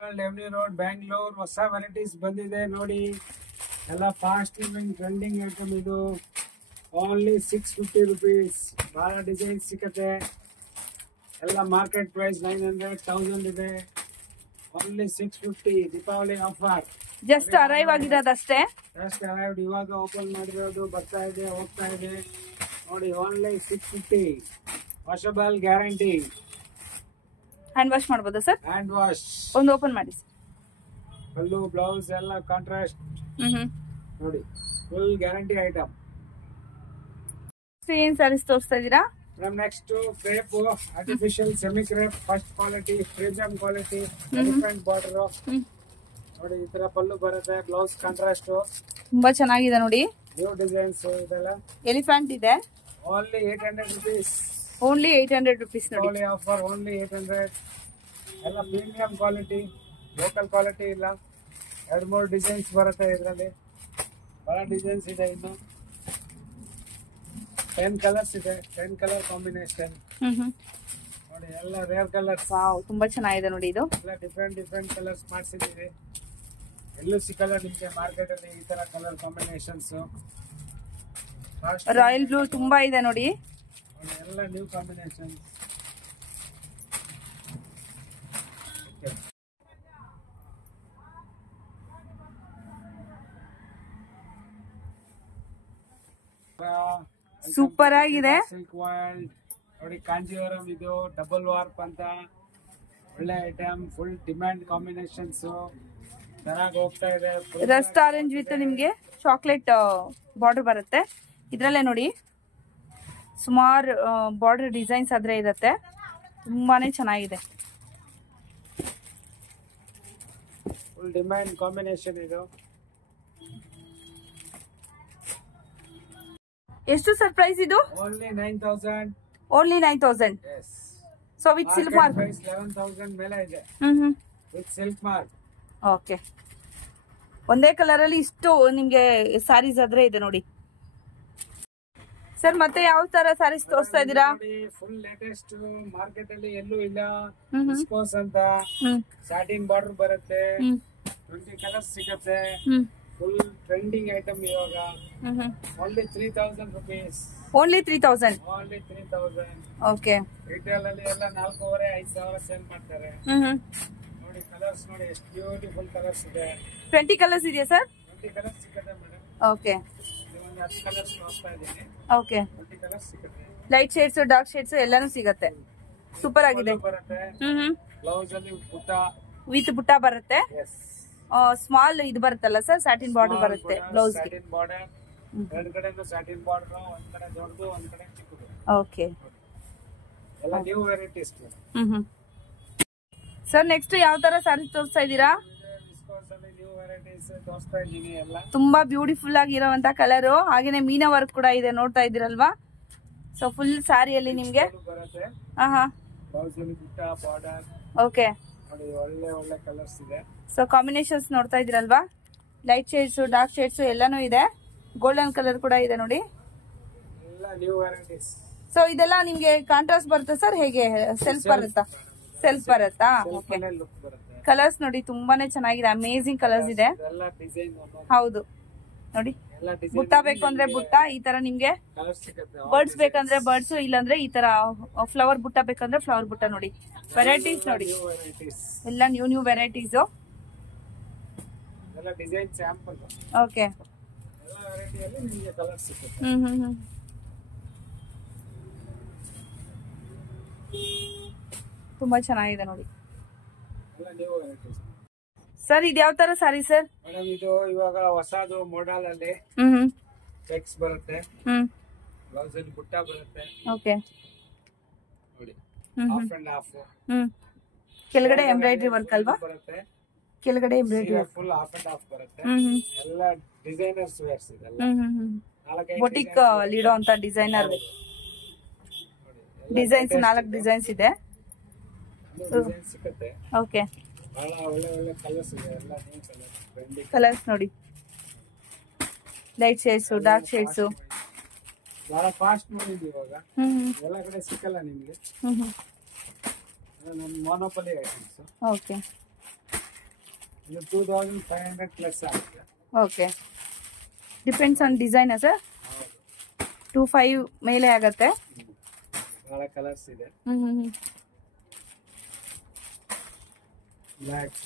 ಡೆವ್ಲಿ road Bangalore ಹೊಸ varieties ಬಂದಿದೆ ನೋಡಿ. ಎಲ್ಲ ಫಾಸ್ಟ್ ಮೂವಿಂಗ್ ಟ್ರೆಂಡಿಂಗ್ ಐಟಮ್ ಇದು. Only 650 rupees. ಬಹಳ ಡಿಸೈನ್ ಸಿಕ್ಕತ್ತೆ. ಎಲ್ಲ ಮಾರ್ಕೆಟ್ ಪ್ರೈಸ್ 900-1000 ಇದೆ. Only 650. Deepavali offer. Just arrive ಆಗಿರೋದಷ್ಟೇ. ಜಸ್ಟ್ ಅರೈವ್ಡ್, ಇವಾಗ ಓಪನ್ ಮಾಡಿರೋದು, ಬರ್ತಾ ಇದೆ, ಹೋಗ್ತಾ ಇದೆ ನೋಡಿ. Only 650. Washable guarantee. Hand wash ಮಾಡಬಹುದಾ ಸರ್? Hand wash. ಒಂದು ಓಪನ್ ಮಾಡಿ ಸರ್. ಪಲ್ಲು ಬ್ಲೌಸ್ ಎಲ್ಲ ಕಾಂಟ್ರಾಸ್ಟ್ ನೋಡಿ. Full guarantee item. ಏನ್ ಸ್ಯಾರೀಸ್ ತೋರಿಸ್ತಾ ಇದೀರಾ? ನಮ್ next crepe, artificial semi crepe, first quality, premium quality, different border ನೋಡಿ. ಈ ತರ ಪಲ್ಲು ಬರುತ್ತೆ, ಬ್ಲೌಸ್ ಕಾಂಟ್ರಾಸ್ಟ್. ತುಂಬಾ ಚೆನ್ನಾಗಿದೆ ನೋಡಿ. ನ್ಯೂ ಡಿಸೈನ್ಸ್ ಇದೆಲ್ಲ. ಎಲಿಫೆಂಟ್ ಇದೆ. Only 800 rupees. ಓನ್ಲಿ 800 rupees ನೋಡಿ. Offer only 800. ಎಲ್ಲ ಪ್ರೀಮಿಯಂ ಕ್ವಾಲಿಟಿ, ಲೋಕಲ್ ಕ್ವಾಲಿಟಿ ಇಲ್ಲ. 2-3 ಡಿಸೈನ್ಸ್ ಬರುತ್ತೆ ಇದರಲ್ಲಿ. ಬಹಳ ಡಿಸೈನ್ಸ್ ಇದೆ. ಇನ್ನು 10 ಕಲರ್ಸ್ ಇದೆ. 10 ಕಲರ್ ಕಾಂಬಿನೇಷನ್ ನೋಡಿ. ಎಲ್ಲ ರೇರ್ ಕಲರ್ಸ್. ತುಂಬಾ ಚೆನ್ನಾಗಿದೆ ನೋಡಿ. ಇದು ಎಲ್ಲ ಡಿಫ್ರೆಂಟ್ ಕಲರ್ಸ್ ಮಾಡಿಸಿದೀವಿ. ಎಲ್ಲೂ ಸಿಕ್ಕಲ್ಲ ನಿಮ್ಗೆ ಮಾರ್ಕೆಟ್ ಅಲ್ಲಿ ಈ ತರ ಕಲರ್ ಕಾಂಬಿನೇಷನ್ಸ್. ರಾಯಲ್ ಬ್ಲೂ ತುಂಬಾ ಇದೆ ನೋಡಿ. ಎಲ್ಲ ನ್ಯೂ ಕಾಂಬಿನೇಷನ್. ಸೂಪರ್ ಆಗಿದೆ. ಸಿಲ್ಕ್ ವರ್ಲ್ಡ್ ನೋಡಿ. ಕಾಂಜೀವರಂ ಇದು ಡಬಲ್ ವಾರ್ಪ್ ಅಂತ ಒಳ್ಳೆ ಐಟಮ್. Full demand combinations. ಚೆನ್ನಾಗಿ ಹೋಗ್ತಾ ಇದೆ. ರಸ್ಟ್ ಆರೆಂಜ್ ವಿತ್ ನಿಮ್ಗೆ ಚಾಕ್ಲೇಟ್ ಬಾರ್ಡರ್ ಬರುತ್ತೆ. ಇದ್ರಲ್ಲೇ ನೋಡಿ ಸುಮಾರು ಬಾರ್ಡರ್ ಡಿಸೈನ್ಸ್ ಆದ್ರೆ ಇರುತ್ತೆ. ತುಂಬಾನೇ ಚೆನ್ನಾಗಿದೆ. ಫುಲ್ ಡಿಮ್ಯಾಂಡ್ ಕಾಂಬಿನೇಷನ್ ಇದು. ಎಷ್ಟು ಸರ್ ಪ್ರೈಸ್ ಇದು? Only 9000. Only 9000. Yes. So with silk mark 11,000 ಮೇಲೆ ಇದೆ. With silk mark. ಓಕೆ. ಒಂದೇ ಕಲರ್ ಅಲ್ಲಿ ಇಷ್ಟು ನಿಮ್ಗೆ ಸ್ಯಾರೀಸ್ ಆದ್ರೆ ಇದೆ ನೋಡಿ. ಸರ್ ಮತ್ತೆ ಯಾವ ತರ ಸ್ಯಾರೀಸ್ ತೋರಿಸ್ತಾ ಇದೀರಾ? ಫುಲ್ ಲೇಟೆಸ್ಟ್, ಮಾರ್ಕೆಟ್ ಅಲ್ಲಿ ಎಲ್ಲೂ ಇಲ್ಲ. ವಿಸ್ಕೋಸ್ ಅಂತ ಸ್ಯಾಟಿನ್ ಬಾರ್ಡರ್ ಬರುತ್ತೆ. 20 ಕಲರ್ಸ್ ಸಿಗುತ್ತೆ. ಫುಲ್ ಟ್ರೆಂಡಿಂಗ್ ಐಟಮ್ ಇವಾಗ. Only 3000 rupees. Only 3000. Only 3000. Okay. Retail ಅಲ್ಲಿ ಎಲ್ಲ 4,500-5,000 ಸೇಲ್ ಮಾಡ್ತಾರೆ ನೋಡಿ. ಕಲರ್ಸ್ ನೋಡಿ, ಎಷ್ಟು ಬ್ಯೂಟಿಫುಲ್ ಕಲರ್ಸ್ ಇದೆ. 20 ಕಲರ್ಸ್ ಇದೆಯಾ ಸರ್? 20 ಕಲರ್ಸ್ ಸಿಗುತ್ತೆ ಮೇಡಮ್. ಓಕೆ. ಒಂದು 10 ಕಲರ್ಸ್ ತೋರಿಸ್ತಾ ಇದ್ದೀನಿ. ಓಕೆ. 20 ಕಲರ್ಸ್ ಸಿಗುತ್ತೆ. ಲೈಟ್ ಶೇಡ್ಸ್, ಡಾರ್ಕ್ ಶೇಡ್ಸ್ ಎಲ್ಲಾನು ಸಿಗುತ್ತೆ. ಸೂಪರ್ ಆಗಿದೆ. ಬರುತ್ತೆ. ಬ್ಲೌಸ್ ಅಲ್ಲಿ ಬುಟ್ಟ ವಿತ್ ಬುಟ್ಟ ಬರುತ್ತೆ. ಸ್ಮಾಲ್ ಇದು ಬರುತ್ತಲ್ಲ ಸರ್, ಸ್ಯಾಟಿನ್ ಬಾರ್ಡರ್ ಬರುತ್ತೆ ಬ್ಲೌಸ್ ಗೆ. ಸ್ಯಾಟಿನ್ ಬಾರ್ಡರ್ ಎರಡು ಕಡೆನೂ ಸ್ಯಾಟಿನ್ ಬಾರ್ಡರ್. ಒಂದ್ ಕಡೆ ದೊಡ್ಡದು, ಒಂದ್ ಕಡೆ ಚಿಕ್ಕದು. ಓಕೆ. ಎಲ್ಲ ನ್ಯೂ ವೆರೈಟೀಸ್. ಸರ್ ನೆಕ್ಸ್ಟ್ ಯಾವ ತರ ಸ್ಯಾರಿ ತೋರಿಸ್ತಾ ಇದ್ದೀರಾ? ವಿಸ್ಕೋಸ್ ಅಲ್ಲಿ ನ್ಯೂ ವೆರೈಟೀಸ್ ತೋರಿಸ್ತಾ ಇದ್ದೀನಿ ಎಲ್ಲ. ತುಂಬಾ ಬ್ಯೂಟಿಫುಲ್ ಆಗಿರುವಂತ ಕಲರ್. ಹಾಗೇನೆ ಮೀನಾ ವರ್ಕ್ ಕೂಡ ಇದೆ, ನೋಡ್ತಾ ಇದ್ದೀರಲ್ವಾ? ಸೊ ಫುಲ್ ಸ್ಯಾರಿಯಲ್ಲಿ ನಿಮ್ಗೆ ಬರುತ್ತೆ. ಬ್ಲೌಸ್ ಅಲ್ಲಿ ಬುಟ್ಟ ಬಾರ್ಡರ್. ಓಕೆ. ನೋಡಿ, ಒಳ್ಳೆ ಕಲರ್ಸ್ ಇದೆ. ಸೊ ಕಾಂಬಿನೇಷನ್ಸ್ ನೋಡ್ತಾ ಇದ್ದೀರಲ್ವಾ? ಲೈಟ್ ಶೇಡ್ಸ್, ಡಾರ್ಕ್ ಶೇಡ್ಸ್ ಎಲ್ಲಾನು ಇದೆ. ಗೋಲ್ಡನ್ ಕಲರ್ ಕೂಡ ಇದೆ ನೋಡಿ. ಎಲ್ಲ ನ್ಯೂ ವೆರೈಟೀಸ್. ಸೊ ಇದೆಲ್ಲ ನಿಮ್ಗೆ ಕಾಂಟ್ರಾಸ್ಟ್ ಬರುತ್ತೆ ಸರ್? ಹೇಗೆ ಸೆಲ್ಫ್ ಬರುತ್ತಾ? ಸೆಲ್ಫ್ ಬರುತ್ತಾ? ಓಕೆ. ಕಲರ್ಸ್ ನೋಡಿ ತುಂಬಾನೇ ಚೆನ್ನಾಗಿದೆ. ಅಮೇಜಿಂಗ್ ಕಲರ್ಸ್ ಇದೆ. ಹೌದು ನೋಡಿ. ಬುಟ್ಟ ಬೇಕು ಅಂದ್ರೆ ಬುಟ್ಟ, ಈ ತರ ನಿಮ್ಗೆ ಬರ್ಡ್ಸ್ ಬೇಕಂದ್ರೆ ಬರ್ಡ್ಸ್, ಇಲ್ಲಾಂದ್ರೆ ಈ ತರ ಫ್ಲವರ್ ಬುಟ್ಟ ಬೇಕಂದ್ರೆ ಫ್ಲವರ್ ಬುಟ್ಟ ನೋಡಿ. ವೆರೈಟೀಸ್ ನೋಡಿ, ಎಲ್ಲ ನ್ಯೂ ವೆರೈಟೀಸ್. ಓಕೆ. ತುಂಬಾ ಚೆನ್ನಾಗಿದೆ ನೋಡಿ ಸರ್. ಇದು ಯಾವ ತರ ಸಾರಿ ಸರ್? ಮೇಡಮ್ ಇದು ಇವಾಗ ಹೊಸದು ಮಾಡೆಲ್ ಅಲ್ಲಿ ಚೆಕ್ಸ್ ಬರುತ್ತೆ. ಬ್ಲೌಸ್ ಅಲ್ಲಿ ಬುಟ್ಟ ಬರುತ್ತೆ. ಓಕೆ. ನೋಡಿ, ಹಾಫ್ ಅಂಡ್ ಹಾಫ್. ಕೆಳಗಡೆ ಎಂಬ್ರಾಯ್ಡರಿ ವರ್ಕ್ ಅಲ್ವಾ? ಬರುತ್ತೆ. ಕೆಳಗಡೆ embroidery work. Full half and half ಬರುತ್ತೆ. ಎಲ್ಲ ಡಿಸೈನರ್ಸ್ ವೇರ್ಸ್ ಇದೆಲ್ಲ. ಬೊಟಿಕ್ ಲೀಡೋ ಅಂತ ಡಿಸೈನರ್ ಡಿಸೈನ್ಸ್ 4 ಡಿಸೈನ್ಸ್ ಇದೆ. ಸಿಗುತ್ತೆ. ಓಕೆ. ಬಹಳ ಒಳ್ಳೆ ಕಲರ್ಸ್ ಇದೆ. ಎಲ್ಲ ನ್ಯೂ ಕಲರ್ ಕಲರ್ಸ್ ನೋಡಿ. Light shades, dark shades. ಬಹಳ ಫಾಸ್ಟ್ ಮೂವಿಂಗ್ ಇವಾಗ. ಎಲ್ಲ ಕಡೆ ಸಿಕ್ಕಲ್ಲ ನಿಮಗೆ. Monopoly items. ಓಕೆ. ಇದು 2500 ಪ್ಲಸ್ ಆಗುತ್ತೆ. ಓಕೆ, ಡಿಪೆಂಡ್ಸ್ ಆನ್ ಡಿಸೈನಾ ಸರ್? 25 ಮೇಲೆ ಆಗತ್ತೆ. ಬಹಳ ಕಲರ್ಸ್ ಇದೆ. ಬ್ಲ್ಯಾಕ್